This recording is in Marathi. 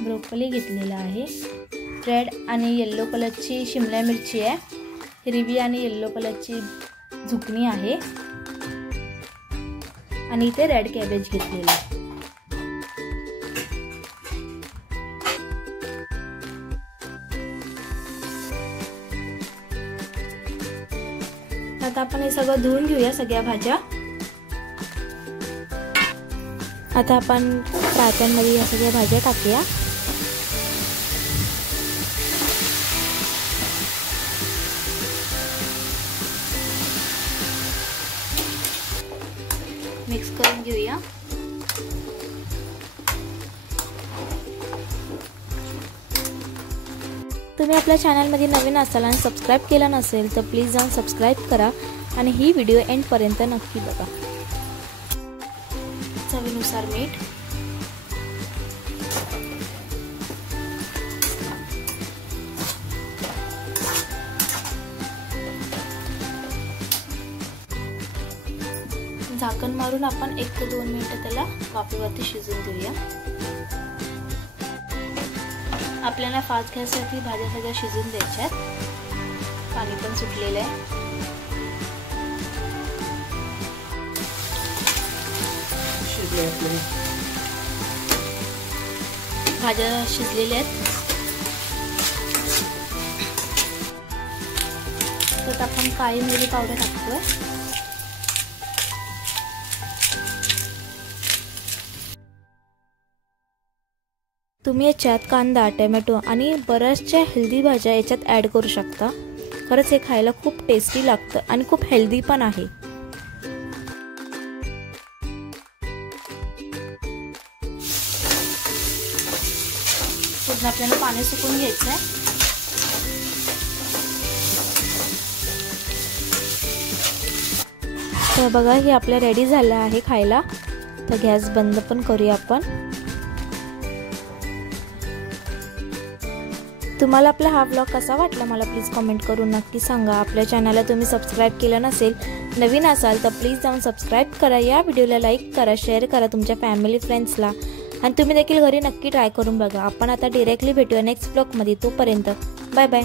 ब्रोकोली घेतलेला आहे, रेड आणि येलो कलरची शिमला मिरची आहे, हिरवी आणि येलो कलरची झुकणी आहे आणि इथे रेड कॅबेज घेतलेला आहे। आता आपण हे सगळं धुवून घेऊया सगळ्या भाज्या। आता आपण फ्राय पॅन मध्ये या सगळ्या भाज्या टाकूया। मिक्स करून घेऊया। तुम्ही आपल्या चॅनलमध्ये नवीन असाल आणि सबस्क्राइब केलं नसेल तर प्लीज जाऊन सबस्क्राइब करा आणि ही व्हिडिओ एंड पर्यंत नक्की बघा। चवीनुसार मीठ, झाकण मारून आपण 1 ते 2 मिनिटं त्याला वाफेवरती शिजवून देऊया। आपल्याला फास्ट गॅसवरती भाज्या सगळ्या शिजून द्यायच्यात। पाणी पण सुटलेलं आहे। भाज्या शिजलेल्या आहेत। तर आपण काळी मिरी पावडर टाकतोय। तुम्ही याच्यात कांदा, टोमॅटो आणि बऱ्याचशा हेल्दी भाज्या याच्यात ॲड करू शकता। खरंच हे खायला खूप टेस्टी लागतं आणि खूप हेल्दी पण आहे। पूर्ण आपल्याला पाणी सुकून घ्यायचं आहे। तर बघा हे आपल्या रेडी झालं आहे खायला। तर गॅस बंद पण करूया आपण। तुम्हाला आपला हा व्लॉग कसा वाटला मला प्लीज कमेंट करून नक्की सांगा। आपल्या चॅनलला तुम्ही सबस्क्राइब केलं नसेल, नवीन असाल तर प्लीज जाऊन सबस्क्राइब करा। या व्हिडिओला लाईक करा, शेअर करा तुमच्या फॅमिली फ्रेंड्सला आणि तुम्ही देखील घरी नक्की ट्राय करून बघा। आपण आता डायरेक्टली भेटूया नेक्स्ट व्लॉगमध्ये। तोपर्यंत बाय बाय।